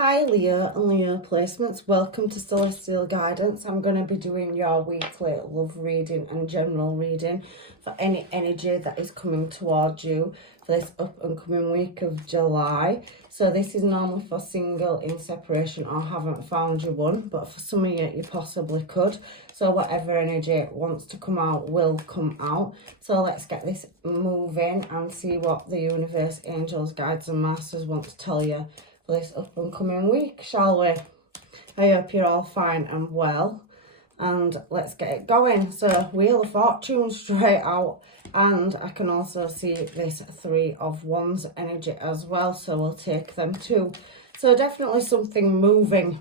Hi Leo and Leo placements, welcome to Celestial Guidance. I'm going to be doing your weekly love reading and general reading for any energy that is coming towards you for this up and coming week of July. So this is normally for single, in separation or haven't found you one, but for some of you possibly could. So whatever energy wants to come out will come out. So let's get this moving and see what the universe, angels, guides and masters want to tell you this up and coming week, shall we? I hope you're all fine and well, and let's get it going. So Wheel of Fortune straight out, and I can also see this Three of Wands energy as well, so we'll take them too. So definitely something moving.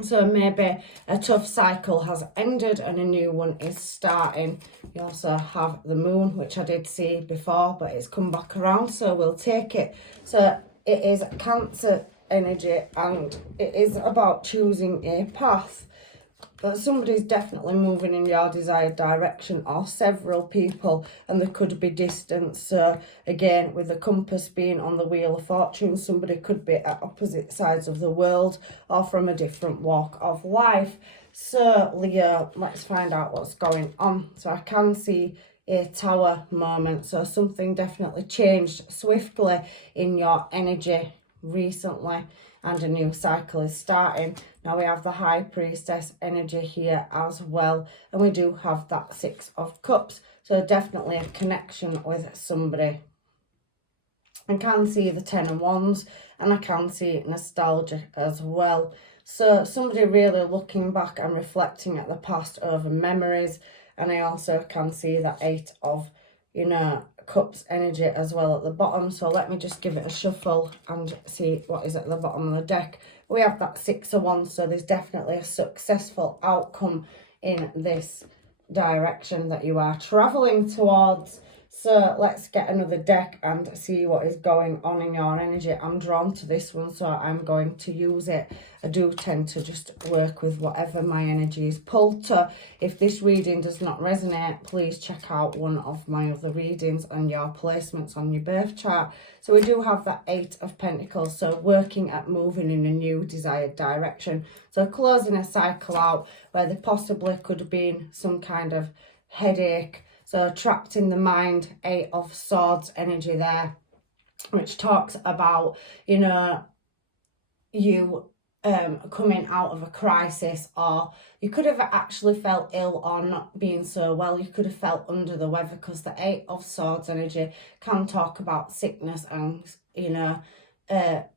So maybe a tough cycle has ended and a new one is starting. You also have the moon, which I did see before, but it's come back around, so we'll take it. So it is Cancer energy and it is about choosing a path. But somebody's definitely moving in your desired direction, or several people, and there could be distance. So again, with the compass being on the Wheel of Fortune, somebody could be at opposite sides of the world or from a different walk of life. So Leo, let's find out what's going on. So I can see a tower moment, so something definitely changed swiftly in your energy recently and a new cycle is starting. Now we have the High Priestess energy here as well, and we do have that Six of Cups, so definitely a connection with somebody. I can see the Ten of Wands and I can see nostalgia as well. So somebody really looking back and reflecting at the past over memories. And I also can see that Eight of, Cups energy as well at the bottom. So let me just give it a shuffle and see what is at the bottom of the deck. We have that Six of Wands, so there's definitely a successful outcome in this direction that you are travelling towards. So let's get another deck and see what is going on in your energy. I'm drawn to this one, so I'm going to use it. I do tend to just work with whatever my energy is pulled to. If this reading does not resonate, please check out one of my other readings and your placements on your birth chart. So we do have that Eight of Pentacles, so working at moving in a new desired direction. So closing a cycle out where there possibly could have been some kind of headache. So trapped in the mind, Eight of Swords energy there, which talks about, you coming out of a crisis, or you could have actually felt ill or not being so well. You could have felt under the weather, because the Eight of Swords energy can talk about sickness and,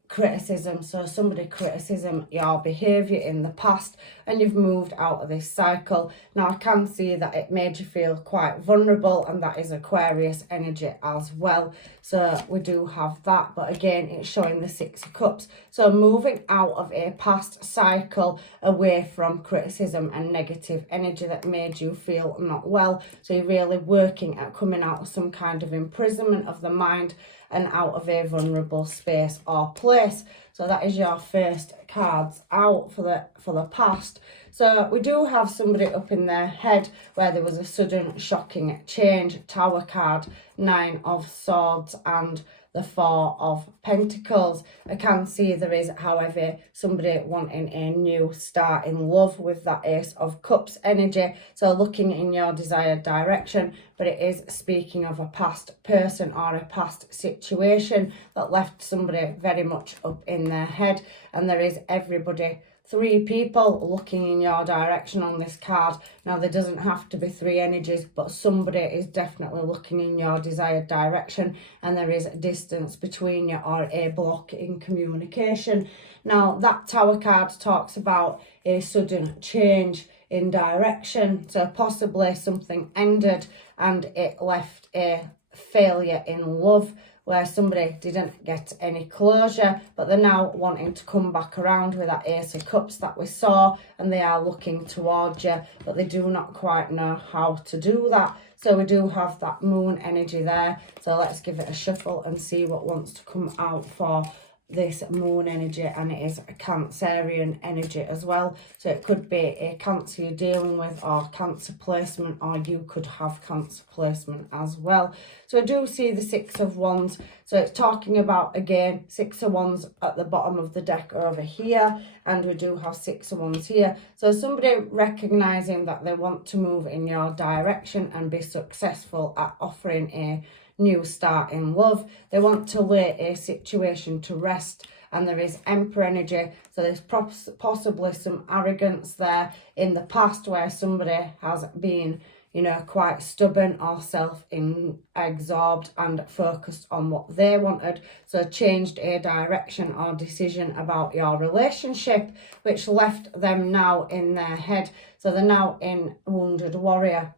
criticism. So somebody criticism your behaviour in the past and you've moved out of this cycle. Now I can see that it made you feel quite vulnerable, and that is Aquarius energy as well. So we do have that, but again it's showing the Six of Cups. So moving out of a past cycle, away from criticism and negative energy that made you feel not well. So you're really working at coming out of some kind of imprisonment of the mind and out of a vulnerable space or place. So that is your first cards out for the past. So we do have somebody up in their head where there was a sudden shocking change. Tower card, Nine of Swords and the Four of Pentacles. I can see there is, however, somebody wanting a new start in love with that Ace of Cups energy. So looking in your desired direction, but it is speaking of a past person or a past situation that left somebody very much up in their head. And there is everybody, three people looking in your direction on this card. Now there doesn't have to be three energies, but somebody is definitely looking in your desired direction, and there is a distance between you or a block in communication. Now that Tower card talks about a sudden change in direction, so possibly something ended and it left a failure in love, where somebody didn't get any closure, but they're now wanting to come back around with that Ace of Cups that we saw, and they are looking towards you, but they do not quite know how to do that. So we do have that Moon energy there. So let's give it a shuffle and see what wants to come out for this moon energy, and it is a Cancerian energy as well. So it could be a Cancer you're dealing with, or Cancer placement, or you could have Cancer placement as well. So I do see the Six of Wands. So it's talking about, again, Six of Wands at the bottom of the deck over here, and we do have Six of Wands here. So somebody recognizing that they want to move in your direction and be successful at offering a new start in love. They want to lay a situation to rest, and there is Emperor energy. So there's possibly some arrogance there in the past where somebody has been, you know, quite stubborn or self-absorbed and focused on what they wanted. So changed a direction or decision about your relationship, which left them now in their head. So they're now in Wounded Warrior,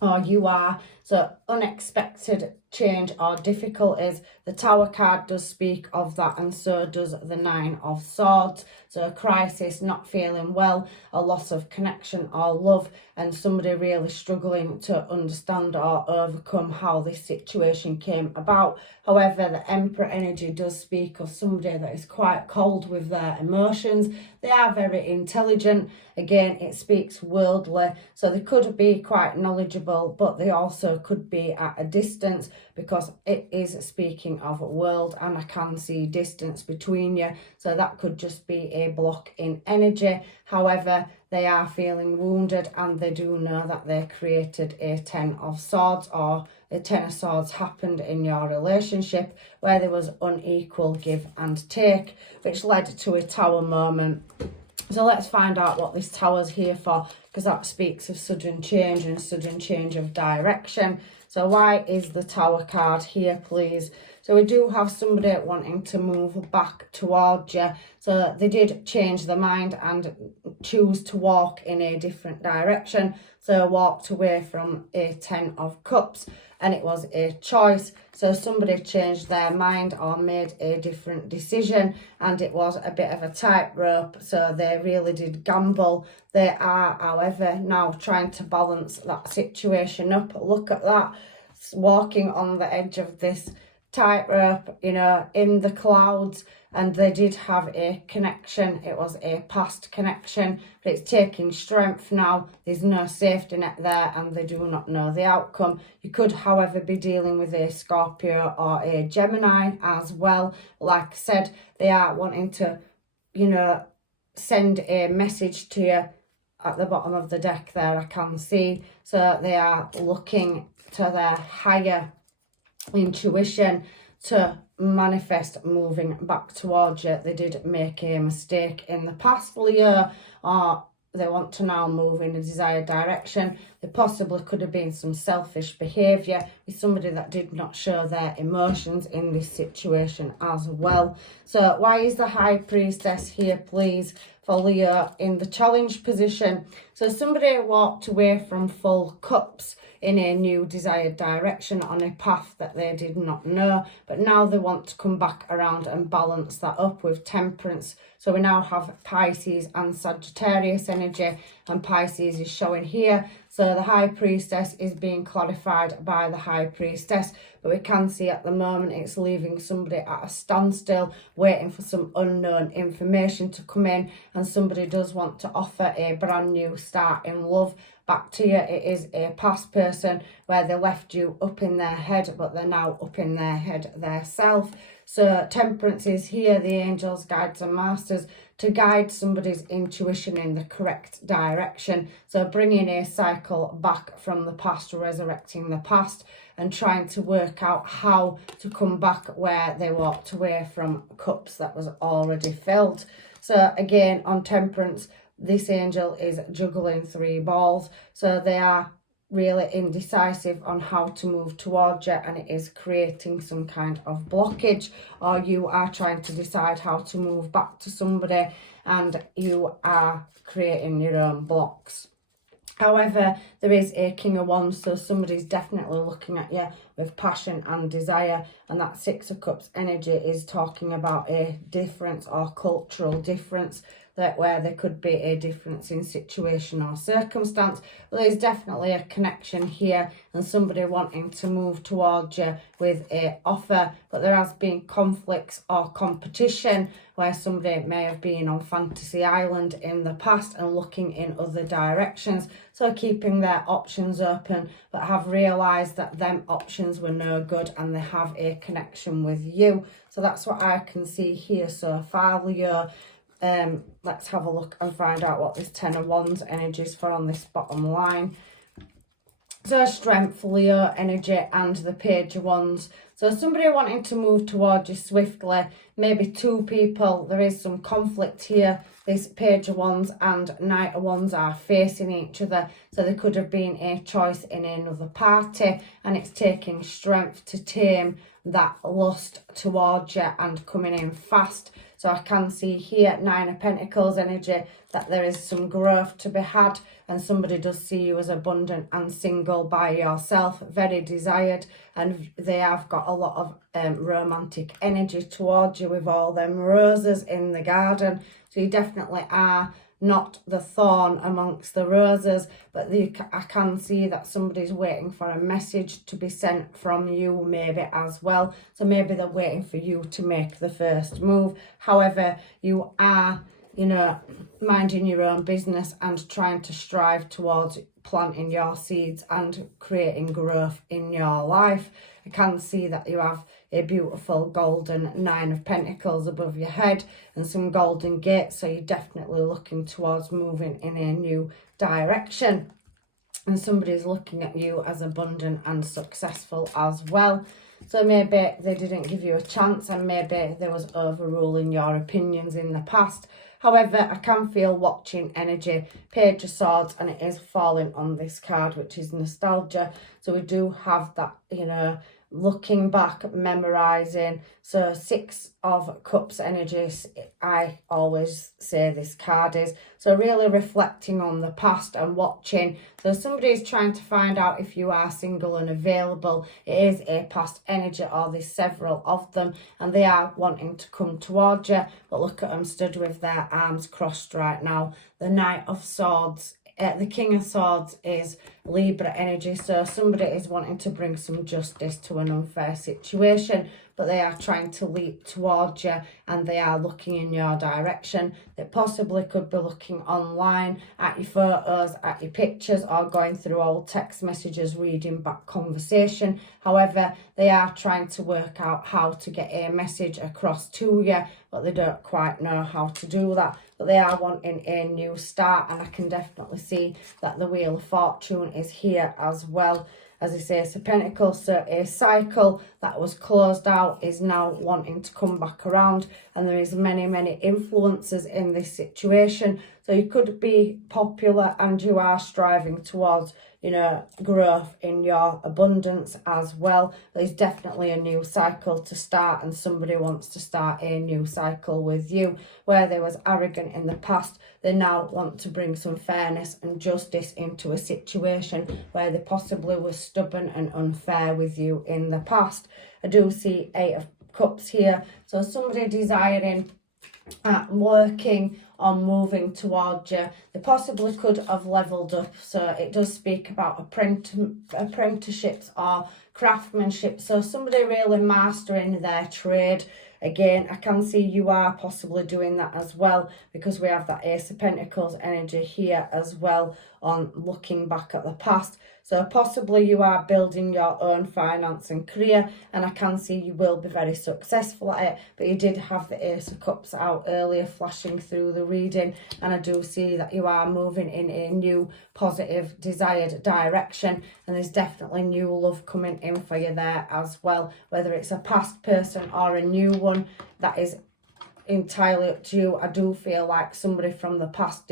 or you are. So unexpected change or difficulties. The Tower card does speak of that, and so does the Nine of Swords. So a crisis, not feeling well, a loss of connection or love, and somebody really struggling to understand or overcome how this situation came about. However, the Emperor energy does speak of somebody that is quite cold with their emotions. They are very intelligent. Again, it speaks worldly, so they could be quite knowledgeable, but they also could be at a distance, because it is speaking of world, and I can see distance between you. So that could just be a block in energy. However, they are feeling wounded, and they do know that they created a Ten of Swords, or a Ten of Swords happened in your relationship where there was unequal give and take, which led to a Tower moment. So let's find out what this Tower's here for, because that speaks of sudden change and sudden change of direction. So why is the Tower card here, please? So we do have somebody wanting to move back towards you. So they did change their mind and choose to walk in a different direction. So walked away from a Ten of Cups, and it was a choice. So somebody changed their mind or made a different decision, and it was a bit of a tightrope. So they really did gamble. They are, however, now trying to balance that situation up. Look at that, walking on the edge of this tightrope, you know, in the clouds, and they did have a connection. It was a past connection, but it's taking strength now. There's no safety net there, and they do not know the outcome. You could, however, be dealing with a Scorpio or a Gemini as well. Like I said, they are wanting to, you know, send a message to you at the bottom of the deck there, I can see. So they are looking to their higher intuition to manifest moving back towards you. They did make a mistake in the past year, or they want to now move in a desired direction. There possibly could have been some selfish behaviour with somebody that did not show their emotions in this situation as well. So why is the High Priestess here, please, for Leo in the challenge position? So somebody walked away from Full Cups in a new desired direction on a path that they did not know, but now they want to come back around and balance that up with Temperance. So we now have Pisces and Sagittarius energy, and Pisces is showing here. So the High Priestess is being clarified by the High Priestess, but we can see at the moment it's leaving somebody at a standstill, waiting for some unknown information to come in, and somebody does want to offer a brand new start in love back to you. It is a past person where they left you up in their head, but they're now up in their head themselves. So Temperance is here, the angels, guides and masters, to guide somebody's intuition in the correct direction. So bringing a cycle back from the past, resurrecting the past, and trying to work out how to come back where they walked away from cups that was already filled. So again, on Temperance, this angel is juggling 3 balls. So they are really indecisive on how to move towards you, and it is creating some kind of blockage, or you are trying to decide how to move back to somebody and you are creating your own blocks. However, there is a King of Wands, so somebody's definitely looking at you, with passion and desire. And that Six of Cups energy is talking about a difference or cultural difference, that where there could be a difference in situation or circumstance. But there's definitely a connection here and somebody wanting to move towards you with a offer, but there has been conflicts or competition where somebody may have been on Fantasy Island in the past and looking in other directions, so keeping their options open, but have realised that them options were no good and they have a connection with you. So that's what I can see here so far, Leo. Let's have a look and find out what this Ten of Wands energy is for on this bottom line. So Strength, Leo energy, and the Page of Wands. So somebody wanting to move towards you swiftly, maybe two people. There is some conflict here. This Page of Wands and Knight of Wands are facing each other. So there could have been a choice in another party, and it's taking strength to tame that lust towards you and coming in fast. So I can see here, Nine of Pentacles energy, that there is some growth to be had, and somebody does see you as abundant and single by yourself, very desired, and they have got a lot of romantic energy towards you with all them roses in the garden. So you definitely are not the thorn amongst the roses, but I can see that somebody's waiting for a message to be sent from you maybe as well. So maybe they're waiting for you to make the first move. However, you are, you know, minding your own business and trying to strive towards planting your seeds and creating growth in your life. I can see that you have a beautiful golden Nine of Pentacles above your head and some golden gates, so you're definitely looking towards moving in a new direction, and somebody's looking at you as abundant and successful as well. So maybe they didn't give you a chance, and maybe there was overruling your opinions in the past. However, I can feel watching energy, Page of Swords, and it is falling on this card, which is nostalgia. So we do have that, you know, looking back, memorizing. So Six of Cups energies, I always say this card is. So really reflecting on the past and watching. So somebody is trying to find out if you are single and available. It is a past energy, or there's several of them, and they are wanting to come towards you. But look at them stood with their arms crossed right now. The Knight of Swords, the King of Swords is Libra energy, so somebody is wanting to bring some justice to an unfair situation, but they are trying to leap towards you and they are looking in your direction. They possibly could be looking online at your photos, at your pictures, or going through old text messages, reading back conversation. However, they are trying to work out how to get a message across to you, but they don't quite know how to do that. But they are wanting a new start, and I can definitely see that the Wheel of Fortune is here as well. As I say, it's a pentacle, so a cycle that was closed out is now wanting to come back around, and there is many influences in this situation. So you could be popular and you are striving towards, you know, growth in your abundance as well. There's definitely a new cycle to start, and somebody wants to start a new cycle with you. Where they was arrogant in the past, they now want to bring some fairness and justice into a situation where they possibly were stubborn and unfair with you in the past. I do see Eight of Cups here, so somebody desiring working on moving towards you. They possibly could have leveled up, so it does speak about apprenticeships or craftsmanship, so somebody really mastering their trade. Again, I can see you are possibly doing that as well, because we have that Ace of Pentacles energy here as well on looking back at the past. So possibly you are building your own finance and career, and I can see you will be very successful at it. But you did have the Ace of Cups out earlier flashing through the reading, and I do see that you are moving in a new positive desired direction, and there's definitely new love coming in for you there as well, whether it's a past person or a new one. That is entirely up to you. I do feel like somebody from the past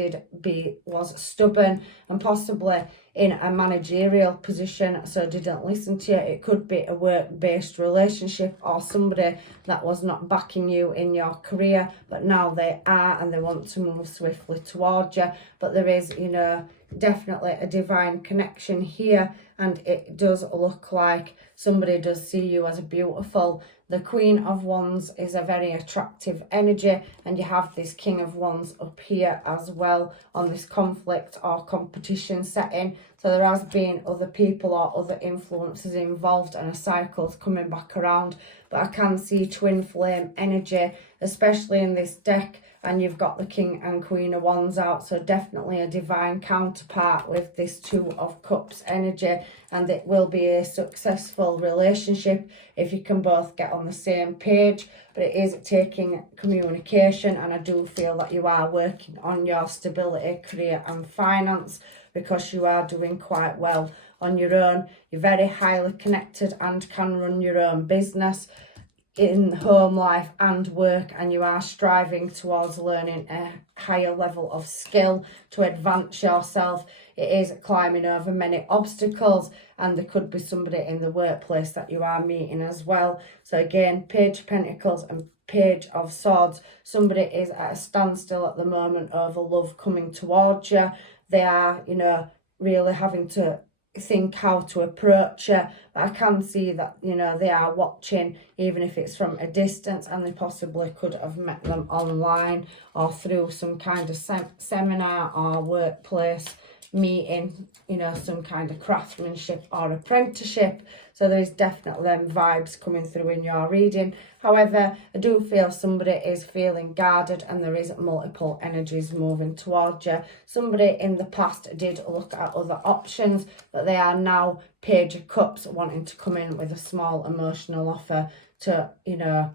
was stubborn and possibly in a managerial position, so didn't listen to you. It could be a work-based relationship or somebody that was not backing you in your career, but now they are and they want to move swiftly towards you. But there is, you know, definitely a divine connection here, and it does look like somebody does see you as beautiful. The Queen of Wands is a very attractive energy, and you have this King of Wands up here as well on this conflict or competition setting. So there has been other people or other influences involved, and a cycle's coming back around. But I can see twin flame energy, especially in this deck, and you've got the King and Queen of Wands out, so definitely a divine counterpart with this Two of Cups energy, and it will be a successful relationship if you can both get on the same page. But it is taking communication, and I do feel that you are working on your stability, career and finance, because you are doing quite well on your own. You're very highly connected and can run your own business in home life and work, and you are striving towards learning a higher level of skill to advance yourself. It is climbing over many obstacles, and there could be somebody in the workplace that you are meeting as well. So again, Page of Pentacles and Page of Swords. Somebody is at a standstill at the moment over love coming towards you. They are, you know, really having to think how to approach you, but I can see that, you know, they are watching, even if it's from a distance, and they possibly could have met them online or through some kind of seminar or workplace meeting, you know, some kind of craftsmanship or apprenticeship. So there is definitely them vibes coming through in your reading. However, I do feel somebody is feeling guarded, and there is multiple energies moving towards you. Somebody in the past did look at other options, but they are now Page of Cups, wanting to come in with a small emotional offer to, you know,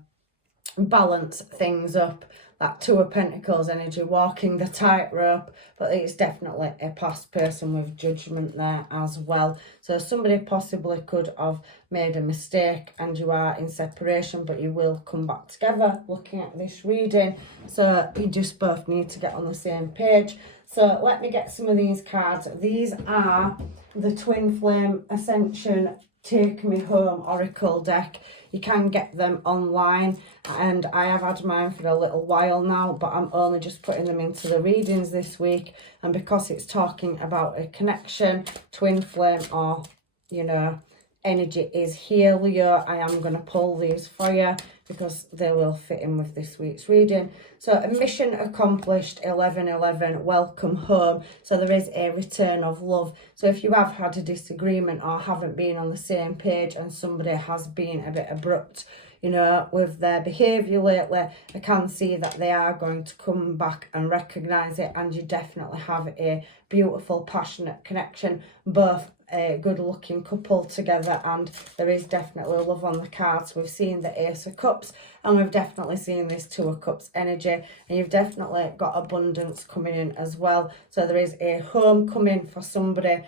balance things up. That Two of Pentacles energy, walking the tightrope, but it's definitely a past person with judgment there as well. So somebody possibly could have made a mistake, and you are in separation, but you will come back together looking at this reading. So you just both need to get on the same page. So let me get some of these cards. These are the Twin Flame Ascension Take Me Home Oracle deck. You can get them online, and I have had mine for a little while now, but I'm only just putting them into the readings this week. And because it's talking about a connection, twin flame, or, you know, energy is here, Leo, I am going to pull these for you because they will fit in with this week's reading. So a mission accomplished, 1111, welcome home. So there is a return of love. So if you have had a disagreement or haven't been on the same page, and somebody has been a bit abrupt, you know, with their behaviour lately, I can see that they are going to come back and recognise it, and you definitely have a beautiful, passionate connection, both a good looking couple together, and there is definitely love on the cards. We've seen the Ace of Cups, and we've definitely seen this Two of Cups energy, and you've definitely got abundance coming in as well. So there is a homecoming for somebody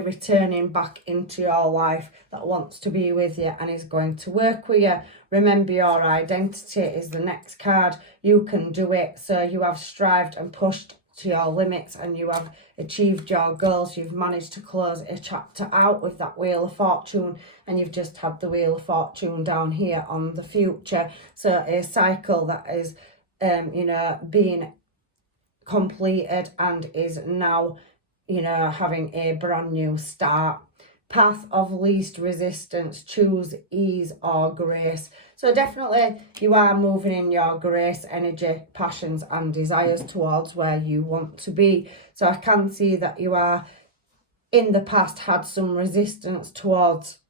returning back into your life that wants to be with you and is going to work with you. Remember, your identity is the next card. You can do it. So you have strived and pushed to your limits, and you have achieved your goals. You've managed to close a chapter out with that Wheel of Fortune, and you've just had the Wheel of Fortune down here on the future. So a cycle that is you know, being completed and is now, you know, having a brand new start. Path of least resistance, choose ease or grace. So definitely you are moving in your grace energy, passions and desires towards where you want to be. So I can see that you are in the past had some resistance towards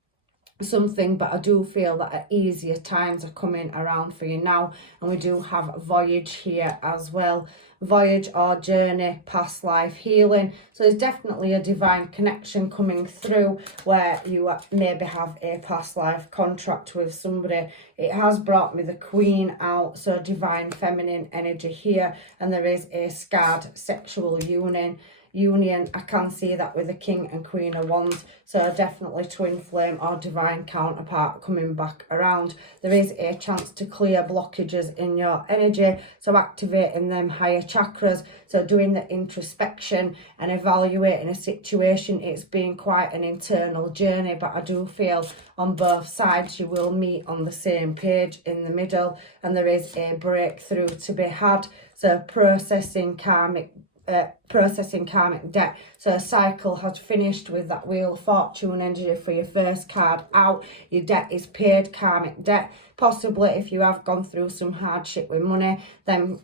something, but I do feel that easier times are coming around for you now. And we do have voyage here as well. Voyage or journey, past life healing. So there's definitely a divine connection coming through where you maybe have a past life contract with somebody. It has brought me the Queen out, so divine feminine energy here, and there is a scarred sexual union. union. I can see that with the King and Queen of Wands. So definitely twin flame or divine counterpart coming back around. There is a chance to clear blockages in your energy. So activating them higher chakras. So doing the introspection and evaluating a situation. It's been quite an internal journey, but I do feel on both sides you will meet on the same page in the middle, and there is a breakthrough to be had. So processing karmic debt. So a cycle has finished with that Wheel of Fortune energy for your first card out. Your debt is paid, karmic debt. Possibly if you have gone through some hardship with money, then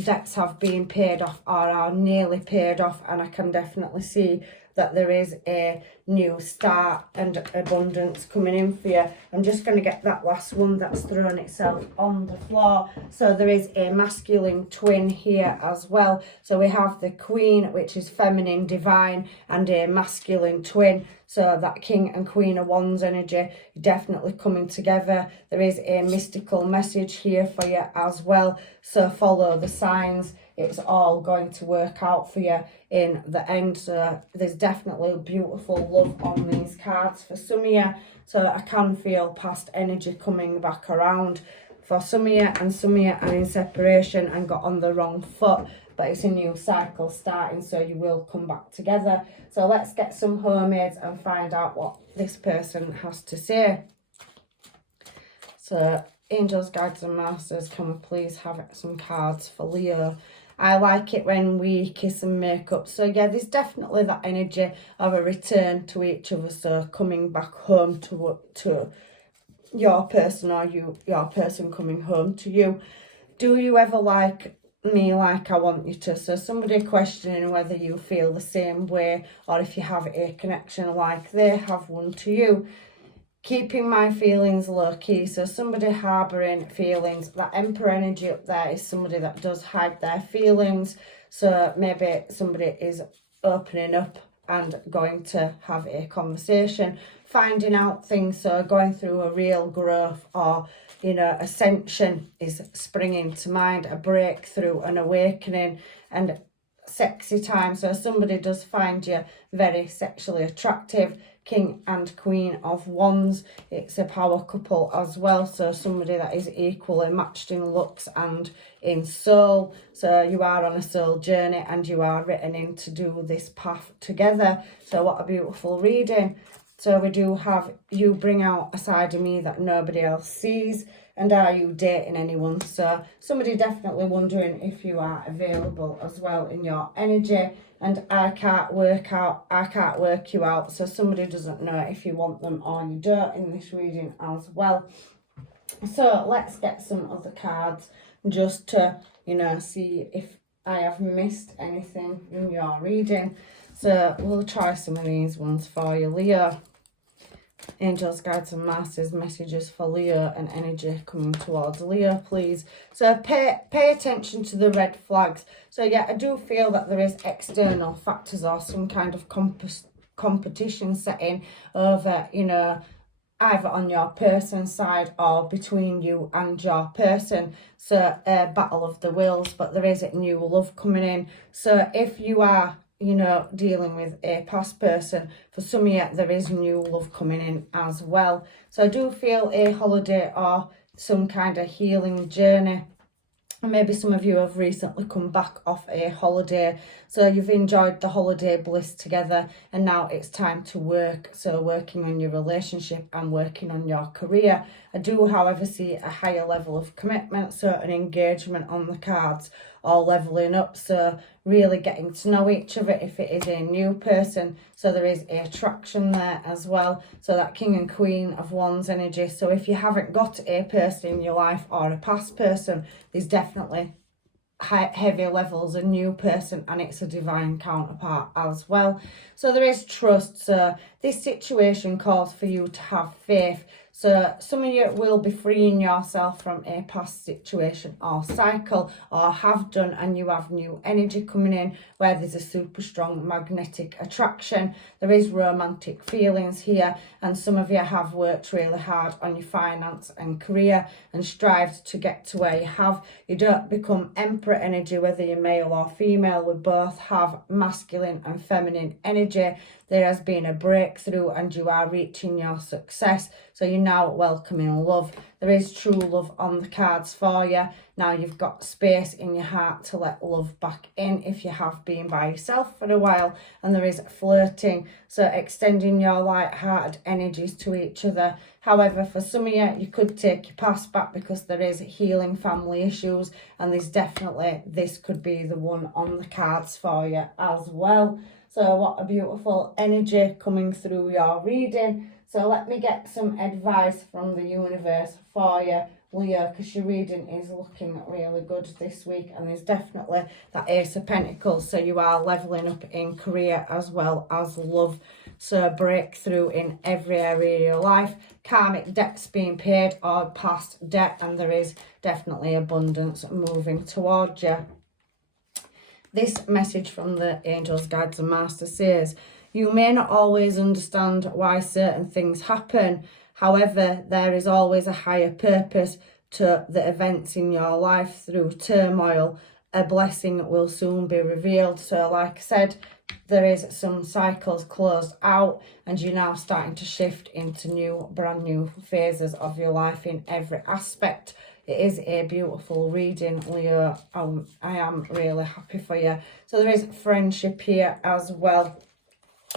debts have been paid off or are nearly paid off, and I can definitely see that there is a new start and abundance coming in for you. I'm just going to get that last one that's thrown itself on the floor. So there is a masculine twin here as well. So we have the Queen, which is feminine, divine, and a masculine twin. So that King and Queen of Wands energy definitely coming together. There is a mystical message here for you as well. So follow the signs. It's all going to work out for you in the end. So there's definitely beautiful love on these cards for some of you. So I can feel past energy coming back around for some of you, and some of you are in separation and got on the wrong foot. But it's a new cycle starting, so you will come back together. So let's get some homemades and find out what this person has to say. So angels, guides and masters, can we please have some cards for Leo? I like it when we kiss and make up. So yeah, there's definitely that energy of a return to each other. So coming back home to your person, or your person coming home to you. Do you ever like me like I want you to? So somebody questioning whether you feel the same way, or if you have a connection like they have one to you. Keeping my feelings low key. So somebody harbouring feelings. That Emperor energy up there is somebody that does hide their feelings. So maybe somebody is opening up and going to have a conversation, finding out things. So going through a real growth, or ascension is springing to mind, a breakthrough, an awakening, and sexy time. So somebody does find you very sexually attractive. King and Queen of Wands, it's a power couple as well. So somebody that is equally matched in looks and in soul. So you are on a soul journey and you are written in to do this path together. So what a beautiful reading. So we do have you bring out a side of me that nobody else sees. And are you dating anyone? So somebody definitely wondering if you are available as well in your energy. And I can't work you out. So somebody doesn't know if you want them or you don't in this reading as well. So let's get some other cards just to, see if I have missed anything in your reading. So we'll try some of these ones for you, Leo. Angels, guides and masters, messages for Leo and energy coming towards Leo, please. So pay attention to the red flags. So yeah, I do feel that there is external factors or some kind of competition setting over, either on your person's side or between you and your person. So a battle of the wills, but there is a new love coming in. So if you are dealing with a past person, for some of you there is new love coming in as well. So I do feel a holiday or some kind of healing journey. Maybe some of you have recently come back off a holiday, so you've enjoyed the holiday bliss together, and now it's time to work. So working on your relationship and working on your career. I do, however, see a higher level of commitment, so an engagement on the cards, or leveling up. So really getting to know each other if it is a new person. So there is a attraction there as well. So that King and Queen of Wands energy. So if you haven't got a person in your life or a past person, there's definitely heavy levels a new person, and it's a divine counterpart as well. So there is trust. So this situation calls for you to have faith. So some of you will be freeing yourself from a past situation or cycle, or have done, and you have new energy coming in where there's a super strong magnetic attraction. There is romantic feelings here, and some of you have worked really hard on your finance and career and strived to get to where you have. You don't become Emperor energy, whether you're male or female. We both have masculine and feminine energy. There has been a breakthrough and you are reaching your success. So you're now welcoming love. There is true love on the cards for you. Now you've got space in your heart to let love back in if you have been by yourself for a while. And there is flirting, so extending your light-hearted energies to each other. However, for some of you, you could take your past back because there is healing family issues, and there's definitely, this could be the one on the cards for you as well. So what a beautiful energy coming through your reading. So let me get some advice from the universe for you, Leo, because your reading is looking really good this week, and there's definitely that Ace of Pentacles. So you are leveling up in career as well as love. So breakthrough in every area of your life. Karmic debts being paid or past debt, and there is definitely abundance moving towards you. This message from the angels, guides and masters says, you may not always understand why certain things happen. However, there is always a higher purpose to the events in your life. Through turmoil, a blessing will soon be revealed. So like I said, there is some cycles closed out, and you're now starting to shift into brand new phases of your life in every aspect. It is a beautiful reading, Leo. I am really happy for you. So there is friendship here as well.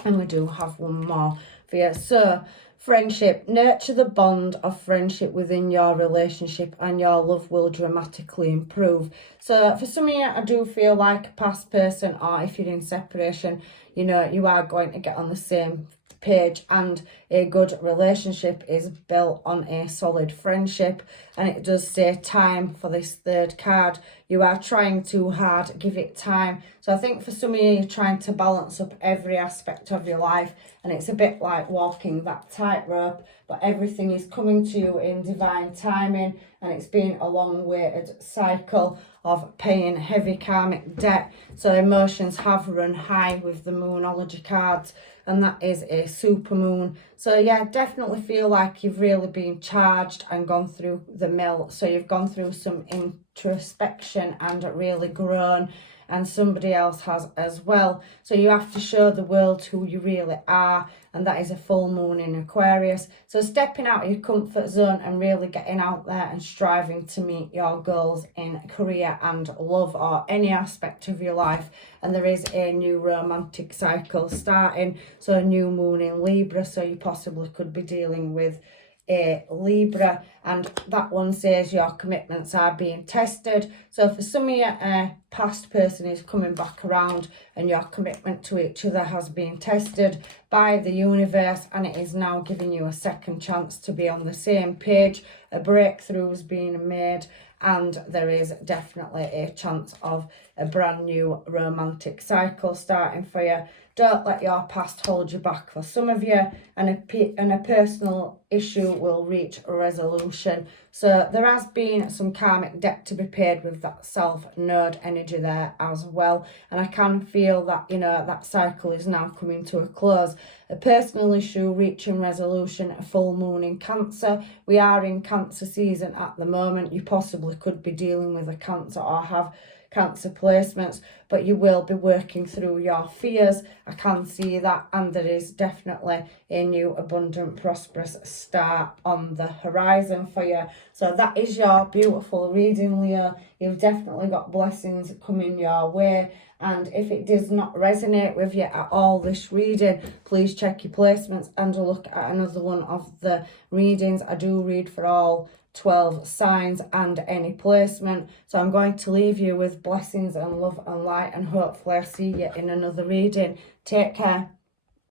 And we do have one more for you. So friendship, nurture the bond of friendship within your relationship and your love will dramatically improve. So for some of you, I do feel like a past person, or if you're in separation, you know, you are going to get on the same page, and a good relationship is built on a solid friendship. And it does say time for this third card. You are trying too hard, give it time. So I think for some of you, you're trying to balance up every aspect of your life, and it's a bit like walking that tightrope, but everything is coming to you in divine timing, and it's been a long-awaited cycle of paying heavy karmic debt. So emotions have run high with the Moonology cards, and that is a super moon. So yeah, definitely feel like you've really been charged and gone through the mill. So you've gone through some introspection and really grown, and somebody else has as well. So you have to show the world who you really are, and that is a full moon in Aquarius. So stepping out of your comfort zone and really getting out there and striving to meet your goals in career and love, or any aspect of your life. And there is a new romantic cycle starting, so a new moon in Libra, so you possibly could be dealing with a Libra, and that one says your commitments are being tested. So for some of you, a past person is coming back around, and your commitment to each other has been tested by the universe, and it is now giving you a second chance to be on the same page. A breakthrough is being made, and there is definitely a chance of a brand new romantic cycle starting for you. Don't let your past hold you back for some of you, and a personal issue will reach a resolution. So there has been some karmic debt to be paid with that self-node energy there as well. And I can feel that, you know, that cycle is now coming to a close. A personal issue reaching resolution, a full moon in Cancer. We are in Cancer season at the moment. You possibly could be dealing with a Cancer or have Cancer placements, but you will be working through your fears. I can see that, and there is definitely a new abundant prosperous start on the horizon for you. So that is your beautiful reading, Leo. You've definitely got blessings coming your way, and if it does not resonate with you at all, this reading, please check your placements and look at another one of the readings. I do read for all 12 signs and any placement. So I'm going to leave you with blessings and love and light, and hopefully I see you in another reading. Take care.